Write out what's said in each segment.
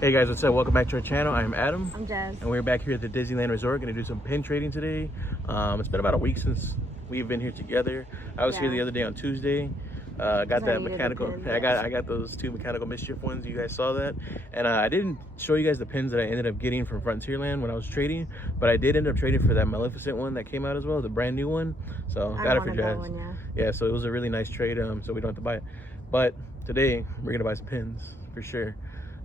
Hey guys, what's up? Welcome back to our channel. I'm Adam. I'm Jazz. And we're back here at the Disneyland Resort. Going to do some pin trading today. It's been about a week since we've been here together. I was here the other day on Tuesday. Got that mechanical. I got those two mechanical mischief ones. You guys saw that. And I didn't show you guys the pins that I ended up getting from Frontierland when I was trading. But I did end up trading for that Maleficent one that came out as well, the brand new one. So got it for Jazz. Yeah, so it was a really nice trade. So we don't have to buy it. But today we're gonna buy some pins for sure.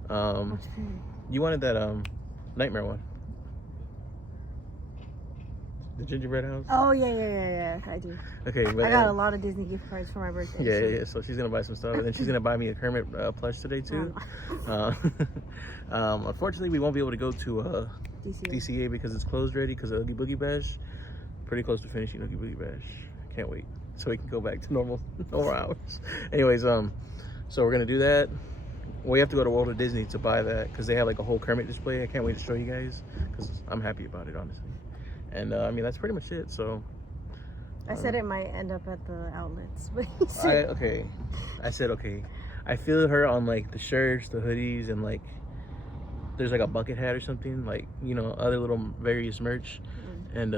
You wanted that nightmare one, the gingerbread house. Oh yeah, I do. Okay, but I got a lot of Disney gift cards for my birthday. Yeah. So she's gonna buy some stuff, and then she's gonna buy me a Kermit plush today too. Unfortunately, we won't be able to go to DCA because it's closed already because of Oogie Boogie Bash. Pretty close to finishing Oogie Boogie Bash. Can't wait so we can go back to normal hours. Anyways, so we're gonna do that. We have to go to World of Disney to buy that because they have like a whole Kermit display. I can't wait to show you guys because I'm happy about it, honestly. And I mean, that's pretty much it. So I said it might end up at the outlets, but I said okay. I feel her on like the shirts, the hoodies, and like there's like a bucket hat or something, like, you know, other little various merch. And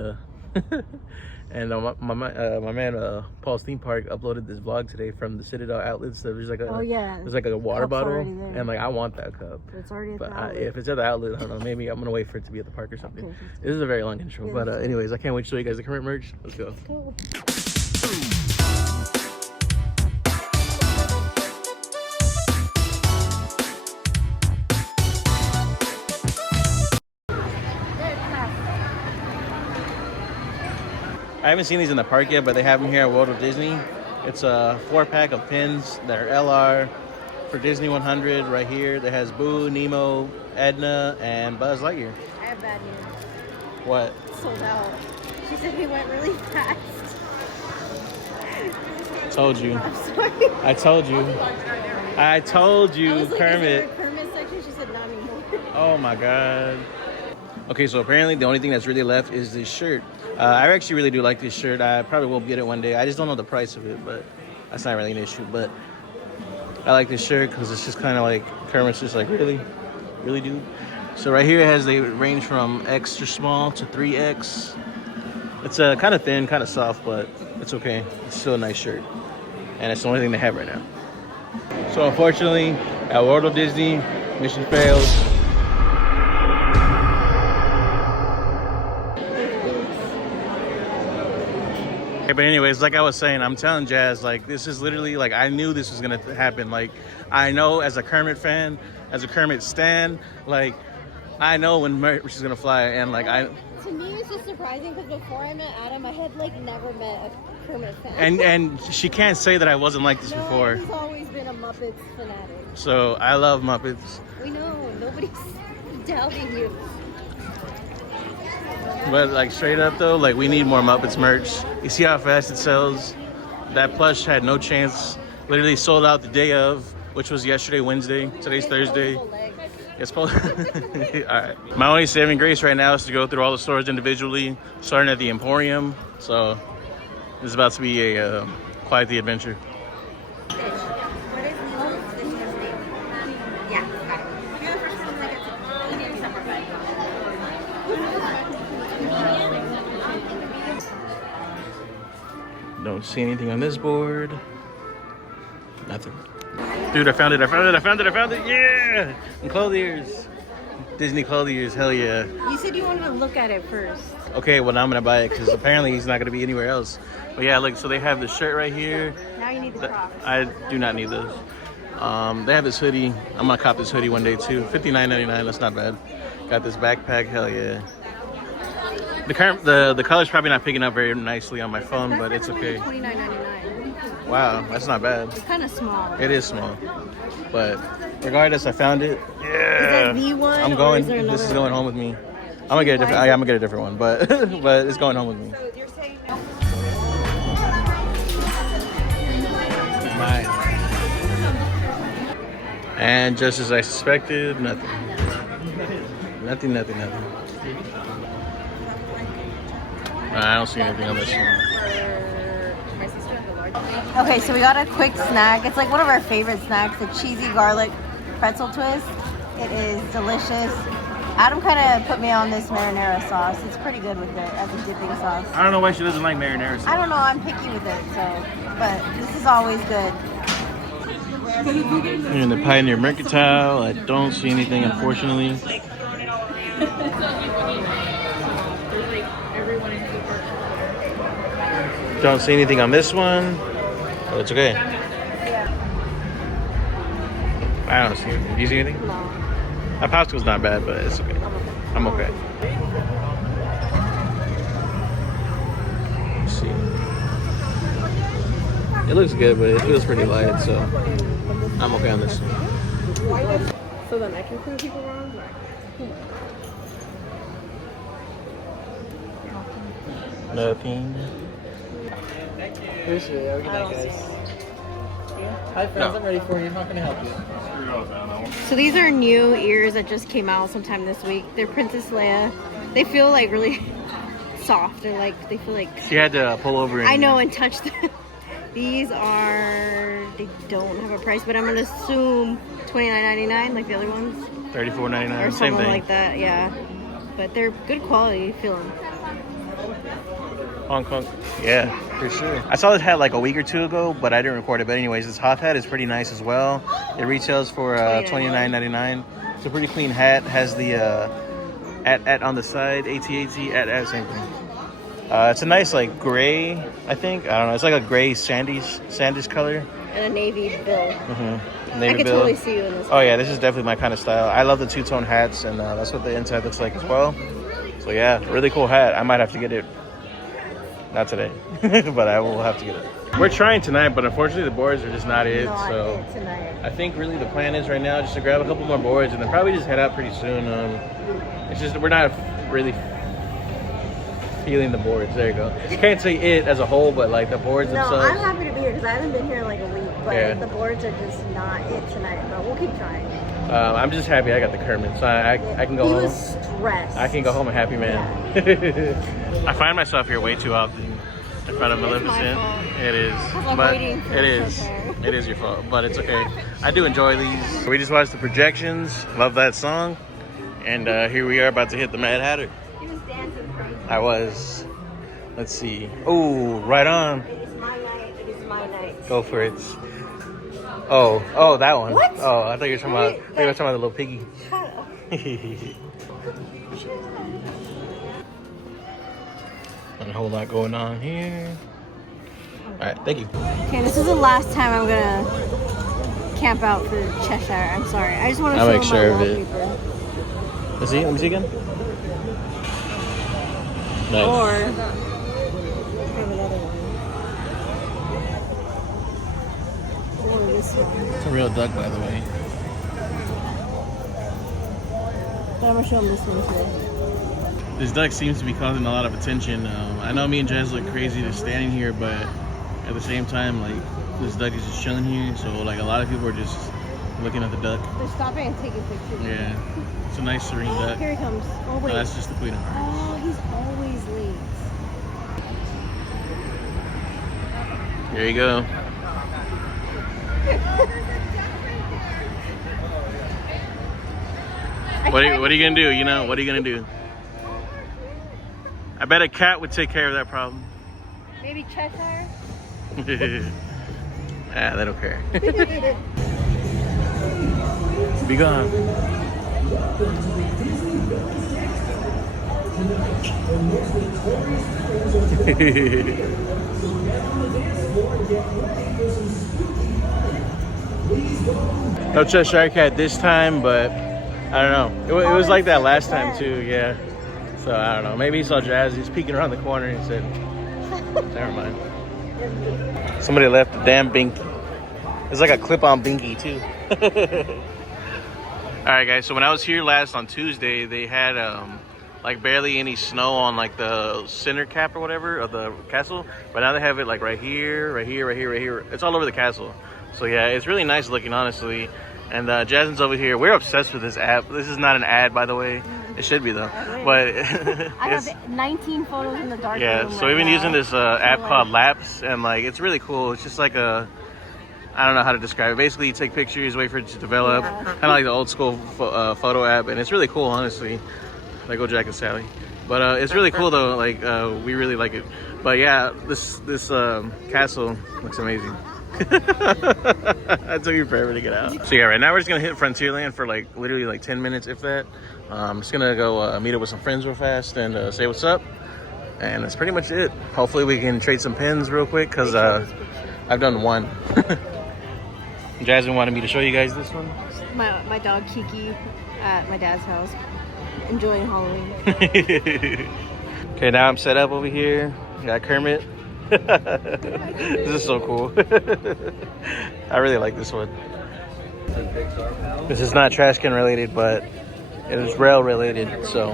and my man Paul's Theme Park uploaded this vlog today from the Citadel outlets. There's like a there's like a water bottle, and like I want that cup. It's already at but the outlet. If it's at the outlet, I don't know. Maybe I'm gonna wait for it to be at the park or something. Okay. This is a very long intro, but anyways, I can't wait to show you guys the current merch. Let's go. Cool. I haven't seen these in the park yet, but they have them here at World of Disney. It's a 4-pack of pins that are LR for Disney 100 right here. That has Boo, Nemo, Edna, and Buzz Lightyear. I have bad news. What? Sold out. She said we went really fast. Told you. I'm sorry. I told you. I told you, I was like, Kermit. is there a Kermit section? She said not anymore. Oh my God. Okay, so apparently the only thing that's really left is this shirt. I actually really do like this shirt. I probably will get it one day. I just don't know the price of it, but that's not really an issue. But I like this shirt because it's just kind of like Kermit's just like, really, dude. So right here it has, they range from extra small to 3X. It's kind of thin, kind of soft, but it's okay. It's still a nice shirt. And it's the only thing they have right now. So unfortunately, at World of Disney, mission failed. Okay, but anyways, like I was saying, I'm telling Jazz, like, this is literally, like, I knew this was gonna happen. Like, I know as a Kermit fan, as a Kermit stan, like, I know when merch is gonna fly, and like, To me, it's just surprising because before I met Adam, I had like never met a Kermit fan. And she can't say that I wasn't like this before. He's always been a Muppets fanatic. So I love Muppets. We know, nobody's doubting you. But like straight up though, like we need more Muppets merch. You see how fast it sells? That plush had no chance. Literally sold out the day of, which was yesterday, Wednesday. Today's Thursday. Yes, Paul. Alright. My only saving grace right now is to go through all the stores individually, starting at the Emporium. So this is about to be a quite the adventure. Don't see anything on this board. Nothing. Dude, I found it. Yeah! And clothiers. Disney clothiers, hell yeah. You said you wanted to look at it first. Okay, well now I'm gonna buy it because apparently he's not gonna be anywhere else. But yeah, look, so they have the shirt right here. Now you need the Crocs. I do not need those. They have this hoodie. I'm gonna cop this hoodie one day too. $59.99, that's not bad. Got this backpack, hell yeah. The color's probably not picking up very nicely on my phone, but it's okay. $29.99. Wow, that's not bad. It's kind of small. It is small, but regardless, I found it. Yeah. Is that the one? I'm going. This is going home with me. I'm gonna get a different. I'm gonna get a different one, but but it's going home with me. So you're saying Mine. And just as I suspected, nothing. Nothing. I don't see anything on this one. Okay, so we got a quick snack. It's like one of our favorite snacks, the cheesy garlic pretzel twist. It is delicious. Adam kind of put me on this marinara sauce. It's pretty good with it as a dipping sauce. I don't know why she doesn't like marinara sauce. I don't know. I'm picky with it, so. But this is always good. We're in the Pioneer Mercantile. I don't see anything, unfortunately. Don't see anything on this one, but it's okay. I don't see anything. Do you see anything? No. That popsicle's not bad, but it's okay. I'm okay. Let's see. It looks good, but it feels pretty light, so I'm okay on this one. So then I can prove people wrong? Nothing. Appreciate it. Have a good night, guys. Hi, friends. I'm ready for you. How can I help you? So these are new ears that just came out sometime this week. They're Princess Leia. They feel like really soft. They're like, they feel like... She had to pull over and... I know, and touch them. These are... They don't have a price, but I'm going to assume $29.99 like the other ones. $34.99, Or same something thing. like that, yeah. But they're good quality feeling. Hong Kong. Yeah, for sure. I saw this hat like a week or two ago, but I didn't record it. But anyways, this Hoth hat is pretty nice as well. It retails for $29.99. It's a pretty clean hat. Has the at on the side, AT-AT, at same thing. It's a nice like gray, I think. I don't know. It's like a gray sandish color. And a navy bill. Mm-hmm. I could totally see you in this. Oh yeah, this is definitely my kind of style. I love the two-tone hats, and that's what the inside looks like as well. So yeah, really cool hat. I might have to get it. Not today, but I will have to get it. We're trying tonight, but unfortunately the boards are just not it. So it tonight. I think really the plan is right now just to grab a couple more boards and then probably just head out pretty soon. It's just we're not really feeling the boards. There you go. You can't say it as a whole, but like the boards No, themselves. I'm happy to be here because I haven't been here in like a week, but Yeah. the boards are just not it tonight. But we'll keep trying. I'm just happy I got the Kermit, so I can go He home. was stressed. I can go home a happy man. I find myself here way too often in front of Maleficent. It is, I'm but waiting for it it is. to prepare. It is your fault, but it's okay. I do enjoy these. We just watched the projections. Love that song, and here we are about to hit the Mad Hatter. He was dancing crazy. I was. Let's see. Oh, right on. It is my night. It is my night. Go for it. Oh, that one. What? Oh, I thought you were talking about. I thought you were talking about the little piggy. Shut up. And a whole lot going on here. All right, thank you. Okay, this is the last time I'm gonna camp out for Cheshire. I'm sorry. I just want to I'll show make my sure of it. wallpaper. Let's see. Let me see again. Nice. Or I have another one. Or this one. It's a real duck, by the way. But I'm gonna show them this one today. This duck seems to be causing a lot of attention. I know me and Jazz look crazy just standing here, but at the same time, like, this duck is just chilling here. So, like, a lot of people are just looking at the duck. They're stopping and taking pictures. Yeah. It's a nice, serene duck. Here he comes. Oh, No, wait. that's just the Queen of Hearts. Oh, he's always late. There you go. What are you gonna do? You know, what are you gonna do? I bet a cat would take care of that problem. Maybe Cheshire? Ah, they don't care. Be gone. No Cheshire cat this time, but I don't know. It was like that last time too, yeah. So I don't know. Maybe he saw Jazz. He's peeking around the corner and he said, "Never mind." Somebody left the damn binky. It's like a clip-on binky too. All right, guys. So when I was here last on Tuesday, they had like barely any snow on like the center cap or whatever of the castle, but now they have it like right here, right here, right here, right here. It's all over the castle. So yeah, it's really nice looking, honestly. And Jasmine's over here. We're obsessed with this app. This is not an ad, by the way. It should be though. But I have 19 photos in the dark room. yeah. So we've been using this app called Laps, and like it's really cool. It's just like a I don't know how to describe it. Basically, you take pictures, wait for it to develop, kind of like the old school photo app, and it's really cool, honestly. Like go Jack and Sally, but it's really cool though. Like we really like it. But yeah, this castle looks amazing. That took you forever to get out. So yeah, right now we're just gonna hit Frontierland for like literally like 10 minutes, if that. I'm just gonna go meet up with some friends real fast and say what's up. And that's pretty much it. Hopefully we can trade some pins real quick because I've done one. Jasmine wanted me to show you guys this one. My dog Kiki at my dad's house, enjoying Halloween. Okay, now I'm set up over here. Got Kermit. This is so cool. I really like this one. This is not trash can related, but it is rail related. So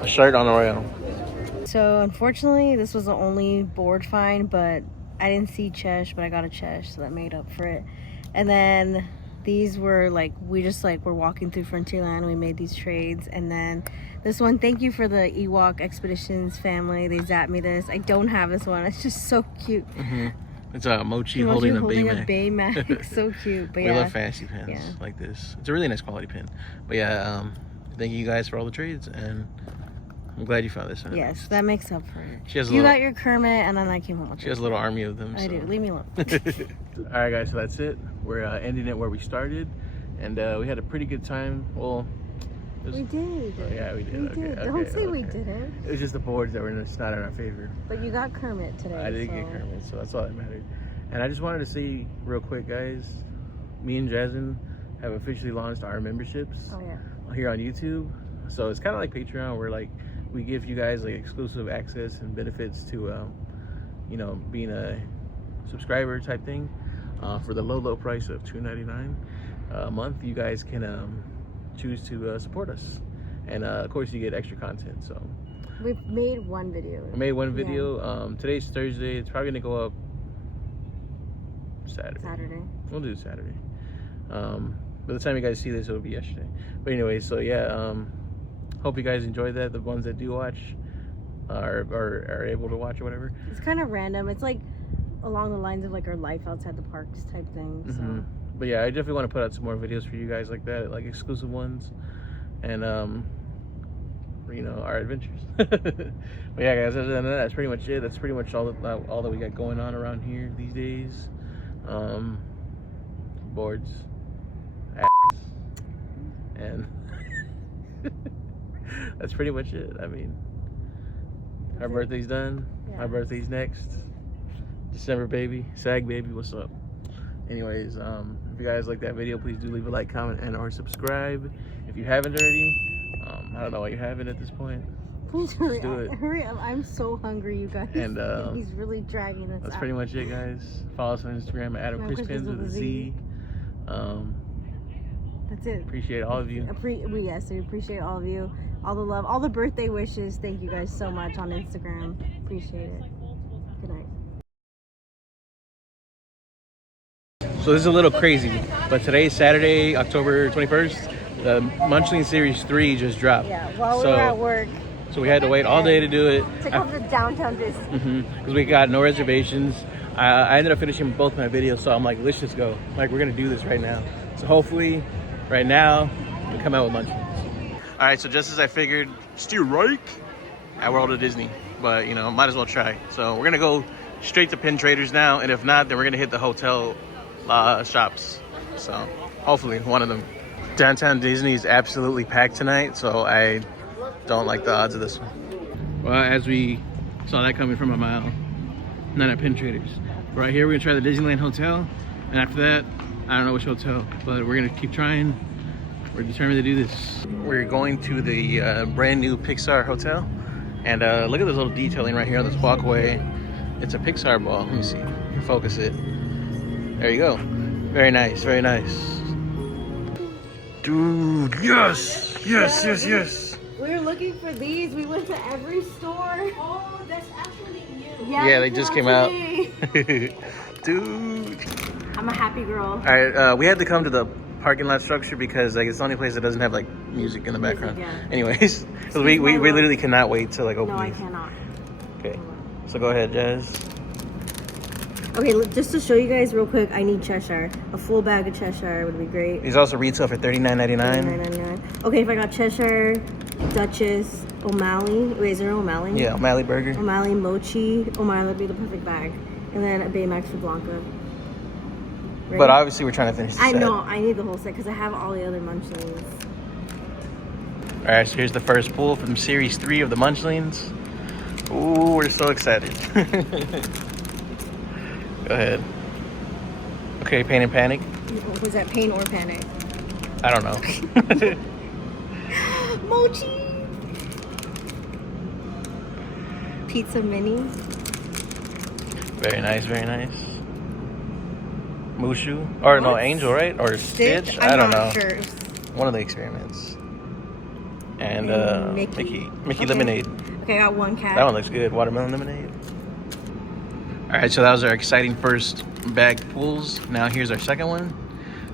a shirt on the rail. So unfortunately, this was the only board find, but I didn't see Chesh, but I got a Chesh, so that made up for it. And then these were like, we just like were walking through Frontierland, we made these trades. And then this one, thank you for the Ewok Expeditions family. They zapped me this. I don't have this one. It's just so cute. It's a Mochi holding a Baymax. So cute. But we love fancy pins like this. It's a really nice quality pin. But yeah, thank you guys for all the trades, and I'm glad you found this one. Yes, that makes up for it. You got your Kermit, and then I came home with She has a little army of them. I do. Leave me alone. All right, guys, so that's it. We're ending it where we started, and we had a pretty good time. Well, we did. Yeah, we did. We did. Don't say we didn't. It was just the boards that were just not in our favor. But you got Kermit today. I did get Kermit, so that's all that mattered. And I just wanted to say real quick, guys, me and Jasmine have officially launched our memberships here on YouTube. So it's kind of like Patreon, where like we give you guys like exclusive access and benefits to, you know, being a subscriber type thing. For the low price of $2.99 a month, you guys can choose to support us, and of course you get extra content. So we've made one video. We made one video. Today's Thursday. It's probably gonna go up Saturday. We'll do Saturday. By the time you guys see this, it'll be yesterday. But anyway, so yeah, hope you guys enjoyed that. The ones that do watch are able to watch or whatever. It's kind of random. It's like along the lines of like our life outside the parks type thing. So. But yeah, I definitely want to put out some more videos for you guys like that, like exclusive ones, and you know, our adventures. But yeah, guys, other than that, that's pretty much it. That's pretty much all that we got going on around here these days. Boards, ass, and that's pretty much it. I mean, our birthday's done. My birthday's next. December baby, SAG baby, what's up? Anyways, if you guys like that video, please do leave a like, comment, and or subscribe if you haven't already. I don't know why you haven't at this point. Please hurry up. Hurry up. I'm so hungry, you guys. And he's really dragging us That's out. pretty much it, guys. Follow us on Instagram at AdamChrisPins with a Z. That's it. Appreciate all of you. We appreciate all of you. All the love, all the birthday wishes. Thank you guys so much on Instagram. Appreciate it. Good night. So this is a little crazy, but today's Saturday, October 21st. The Munchlings Series 3 just dropped. Yeah, while we were at work. So we had to wait all day to do it. To come to downtown Disney. Because we got no reservations. I ended up finishing both my videos, so I'm like, let's just go. Like, we're gonna do this right now. So hopefully, right now, we come out with Munchlings. All right, so just as I figured, steer right at World of Disney. But, you know, might as well try. So we're gonna go straight to Pin Traders now, and if not, then we're gonna hit the hotel shops. So hopefully one of them. Downtown Disney is absolutely packed tonight, so I don't like the odds of this one. Well, as we saw that coming from a mile, not at Pin Traders. Right here, we're gonna try the Disneyland Hotel, and after that, I don't know which hotel, but we're gonna keep trying. We're determined to do this. We're going to the brand new Pixar Hotel, and look at this little detailing right here on this walkway. It's a Pixar ball. Let me see. Focus it. There you go. Very nice. Very nice. Dude, yes! Yes, yes, yes! We were looking for these. We went to every store. Oh, that's actually new. Yeah, they just came out. Dude. I'm a happy girl. Alright, we had to come to the parking lot structure because like it's the only place that doesn't have like music in the background. Yeah. Anyways, we literally cannot wait to like open No, these. I cannot. Okay, so go ahead, Jazz. Okay, just to show you guys real quick, I need Cheshire. A full bag of Cheshire would be great. These also retail for $39.99. $39.99. Okay, if I got Cheshire, Duchess, O'Malley. Wait, is there an O'Malley? Yeah, O'Malley burger. O'Malley, Mochi. O'Malley would be the perfect bag. And then a Baymax for Blanca. Ready? But obviously, we're trying to finish the set. I know, I need the whole set because I have all the other Munchlings. All right, so here's the first pull from Series 3 of the Munchlings. Ooh, we're so excited. Go ahead. Okay, Pain and Panic. Was that Pain or Panic? I don't know. Mochi! Pizza Mini. Very nice, very nice. Mushu. Or no, What? Angel, right? Or Stitch? I I'm don't not know. sure. One of the experiments. And Mickey. Mickey Okay. Lemonade. Okay, I got one cat. That one looks good. Watermelon lemonade. All right, so that was our exciting first bag pulls. Now here's our second one.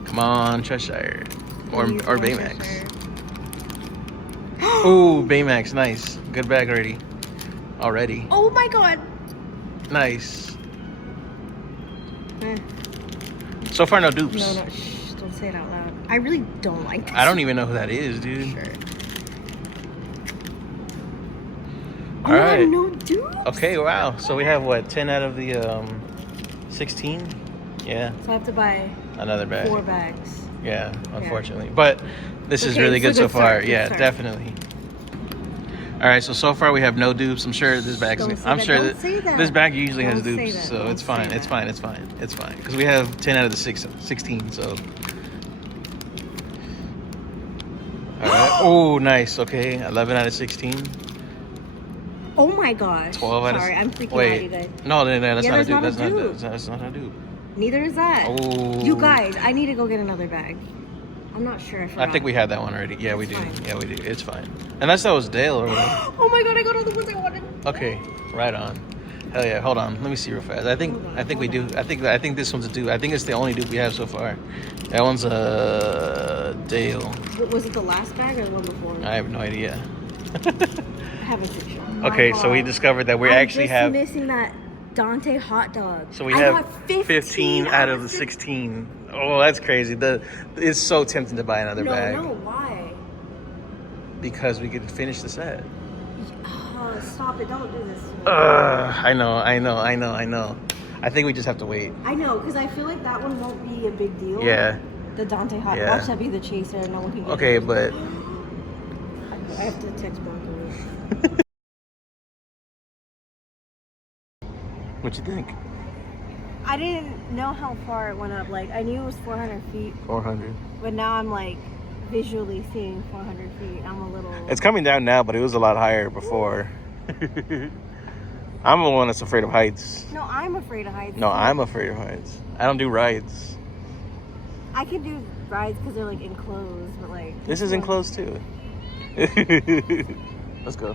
Come on, Cheshire. Or Baymax. Ooh, Baymax, nice. Good bag already. Oh my god! Nice. Eh. So far, no dupes. No, shh, don't say it out loud. I really don't like this. I don't even know who that is, dude. Sure. All right. No dupes? Okay, wow. So we have what, 10 out of the 16? Yeah, So I have to buy another bag. 4 bags. Yeah, unfortunately. But this is Okay, really it's a good so good far. start, good Yeah, start. definitely. All right, so far we have no dupes. I'm sure this bag's. Don't say I'm that. sure Don't say that. this bag usually has Don't say dupes, that. so Don't it's fine. say It's that. fine. It's fine. It's fine because we have 10 out of the 16. So. All right. Oh, nice. Okay, 11 out of 16. Oh my gosh. 12 out of. Sorry, I'm freaking Wait. out, you guys. No, that's Yeah, not a there's dupe. not a That's not. dupe. That's not a dupe. Neither is that. Oh. You guys, I need to go get another bag. I'm not sure. I forgot. I think we had that one already. Yeah, we It's do. fine. Yeah, we do. It's fine. Unless that was Dale or whatever. Oh my god, I got all the ones I wanted. Okay, right on. Hell yeah! Hold on, let me see real fast. I think we do. I think this one's a dupe. I think it's the only dupe we have so far. That one's a Dale. What, was it the last bag or the one before? I have no idea. I haven't seen it. Okay, so we discovered that we I'm actually just have. missing that Dante hot dog. So we I have got 15 out of the 16. Oh, that's crazy. It's so tempting to buy another bag No, why? because we could finish the set. Oh, stop it! Don't do this. I know. I think we just have to wait. I know, because I feel like that one won't be a big deal. Yeah. The Dante hot. Yeah. Watch that be the chaser. No one can get Okay, it. but I have to text Bronco. what you think? I didn't know how far it went up. Like, I knew it was 400 feet, 400. but now I'm like visually seeing 400 feet. I'm a little. It's coming down now, but it was a lot higher before. I'm the one that's afraid of heights. No, I'm afraid of heights. No, I'm afraid of heights. I don't do rides. I can do rides because they're like enclosed, but like. This is enclosed too. Let's go.